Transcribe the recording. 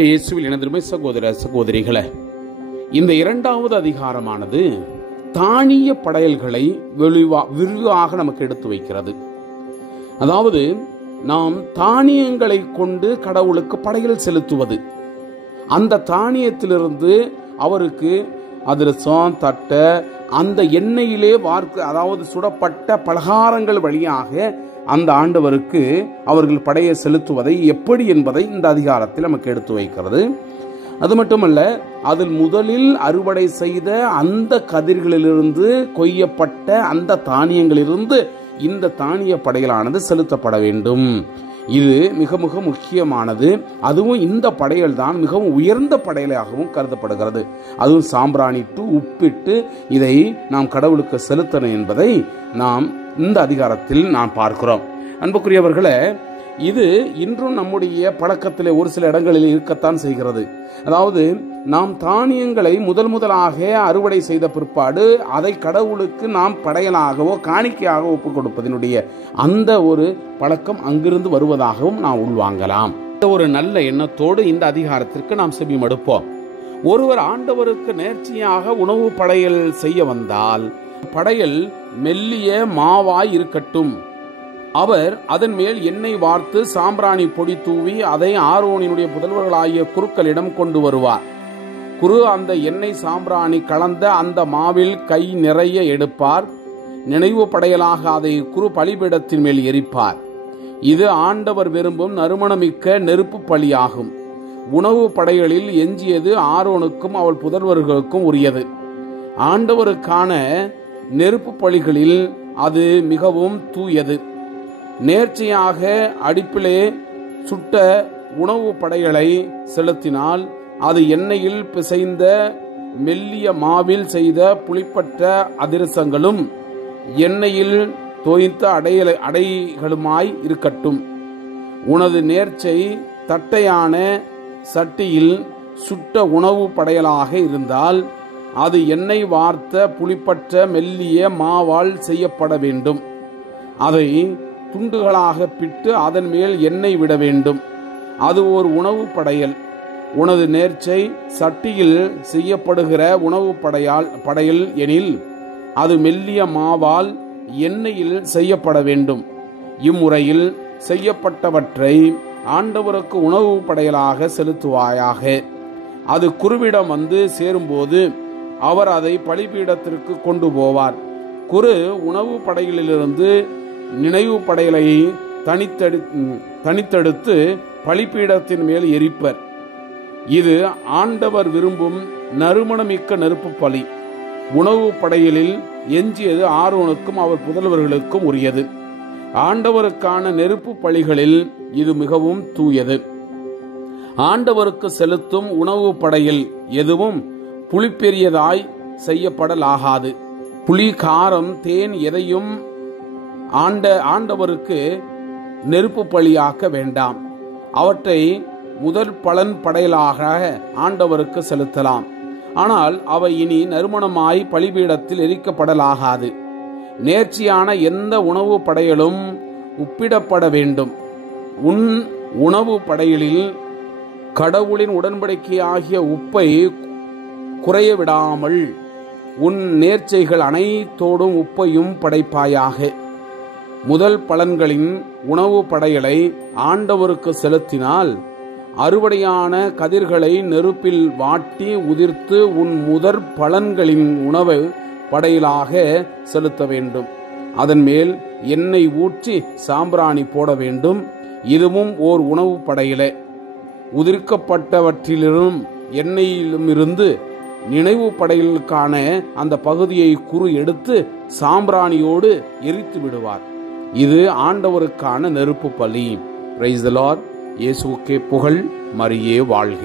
இயேசுவில் இணைந்திருமை சகோதர சகோதரிகளே, இந்த இரண்டாவது அதிகாரமானது தானிய படையல்களை விரிவாக நமக்கு எடுத்து வைக்கிறது. அதாவது நாம் தானியங்களை கொண்டு கடவுளுக்கு படையல் செலுத்துவது, அந்த தானியத்திலிருந்து அவருக்கு அதிரசம் தட்ட அந்த எண்ணெயிலே அதாவது சுடப்பட்ட பலகாரங்கள் வழியாக அந்த ஆண்டவருக்கு அவர்கள் படையை செலுத்துவதை எப்படி என்பதை இந்த அதிகாரத்தில் நமக்கு எடுத்து வைக்கிறது. அது மட்டுமல்ல, அதில் முதலில் அறுவடை செய்த அந்த கதிர்களிலிருந்து கொய்யப்பட்ட அந்த தானியங்களிலிருந்து இந்த தானிய படையலானது செலுத்தப்பட வேண்டும். இது மிக மிக முக்கியமானது. அதுவும் இந்த படையல் தான் மிகவும் உயர்ந்த படையலாகவும் கருதப்படுகிறது. அதுவும் சாம்பிராணிட்டு உப்பிட்டு இதை நாம் கடவுளுக்கு செலுத்தணும் என்பதை நாம் இந்த அதிகாரத்தில் நாம் பார்க்கிறோம். அன்புக்குரியவர்களே, இது இன்றும் நம்முடைய பழக்கத்திலே ஒரு சில இடங்களில் இருக்கத்தான் செய்கிறது. அதாவது நாம் தானியங்களை முதலாக அறுவடை செய்த பிற்பாடு அதை கடவுளுக்கு நாம் படையலாகவோ காணிக்கையாக ஒப்புக் கொடுப்பதனுடைய அந்த ஒரு பழக்கம் அங்கிருந்து வருவதாகவும் நாம் உள்வாங்கலாம். ஒரு நல்ல எண்ணத்தோடு இந்த அதிகாரத்திற்கு நாம் செவி மடுப்போம். ஒருவர் ஆண்டவருக்கு நேர்ச்சியாக உணவு படையல் செய்ய வந்தால் படையல் மெல்லிய மாவாய் இருக்கட்டும். அவர் அதன் மேல் எண்ணெய் வார்த்து சாம்பிராணி பொடி தூவி அதை ஆரோனினுடைய புதல்வர்களாகிய குருக்களிடம் கொண்டு வருவார். குரு அந்த எண்ணெய் சாம்பிராணி கலந்த அந்த மாவில் கை நிறைய எடுப்பார். நினைவு படையலாக அதை குரு பலிபீடத்தின் மேல் எரிப்பார். இது ஆண்டவர் விரும்பும் நறுமணமிக்க நெருப்பு பலியாகும். உணவு படைகளில் எஞ்சியது ஆரோனுக்கும் அவள் புதல்வர்களுக்கும் உரியது. ஆண்டவருக்கான நெருப்பு பலிகளில் அது மிகவும் தூயது. நேர்ச்சியாக அடுப்பிலே சுட்ட உணவு படைகளை செலுத்தினால் அது எண்ணெயில் பிசைந்த மெல்லிய மாவில் செய்த புளிப்பற்ற அதிரசங்களும் எண்ணெயில் தோய்த்த அடைகளுமாய் இருக்கட்டும். உனது நேர்ச்சை தட்டையான சட்டியில் சுட்ட உணவு படையலாக இருந்தால் அது எண்ணெய் வார்த்த புளிப்பற்ற மெல்லிய மாவால் செய்யப்பட வேண்டும். அதை துண்டுகளாக பிட்டு அதன் மேல் எண்ணெய் விட வேண்டும். அது ஒரு உணவு படையல். உனது நேர்ச்சை சட்டியில் செய்யப்படுகிற உணவு படையல் எனில் அது மெல்லிய மாவால் எண்ணெயில் செய்யப்பட வேண்டும். இம்முறையில் செய்யப்பட்டவற்றை ஆண்டவருக்கு உணவு படையலாக செலுத்துவாயாக. அது குருவிடம் வந்து சேரும்போது அவர் அதை பலிபீடத்திற்கு கொண்டு போவார். குரு உணவு படையிலிருந்து நினைவு படையலை தனித்தெடுத்து பலிபீடத்தின் மேல் எரிப்பர். இது ஆண்டவர் விரும்பும் நறுமணமிக்க நெருப்பு பலி. உணவு படையலில் எஞ்சியது ஆரோனுக்கும் அவர் புதல்வர்களுக்கும் உரியது. ஆண்டவருக்கான நெருப்பு பலிகளில் இது மிகவும் தூயது. ஆண்டவருக்கு செலுத்தும் உணவு படையில் எதுவும் புளிப்பெரியதாய் செய்யப்படலாகாது. புளி, காரம், தேன் எதையும் ஆண்டவருக்கு நெருப்பு பலியாக்க வேண்டாம். அவற்றை முதல் பலன் படையலாக ஆண்டவருக்கு செலுத்தலாம். ஆனால் அவை இனி நறுமணமாய் பலிபீடத்தில் எரிக்கப்படலாகாது. நேர்ச்சியான எந்த உணவு படையலும் உப்பிடப்பட வேண்டும். உணவு படையலில் கடவுளின் உடன்படிக்கையாகிய உப்பை குறைய விடாமல் உன் நேர்ச்சைகள் அனைத்தோடும் உப்பையும் படைப்பாயாக. முதல் பலன்களின் உணவு படையலை ஆண்டவருக்கு செலுத்தினால் அறுவடையான கதிர்களை நெருப்பில் வாட்டி உதிர்த்து உன் முதற் பலன்களின் உணவு படையலாக செலுத்த வேண்டும். அதன் மேல் எண்ணெய் ஊற்றி சாம்பிராணி போட வேண்டும். இதுவும் ஓர் உணவு படையலே. உதிர்க்கப்பட்டவற்றிலும் எண்ணெயிலும் இருந்து நினைவு படையலுக்கான அந்த பகுதியை குரு எடுத்து சாம்பிராணியோடு எரித்து விடுவார். இது ஆண்டவருக்கான நெருப்பு பலி. Praise the Lord. இயேசுவுக்கே புகழ். மரியே வாழ்க.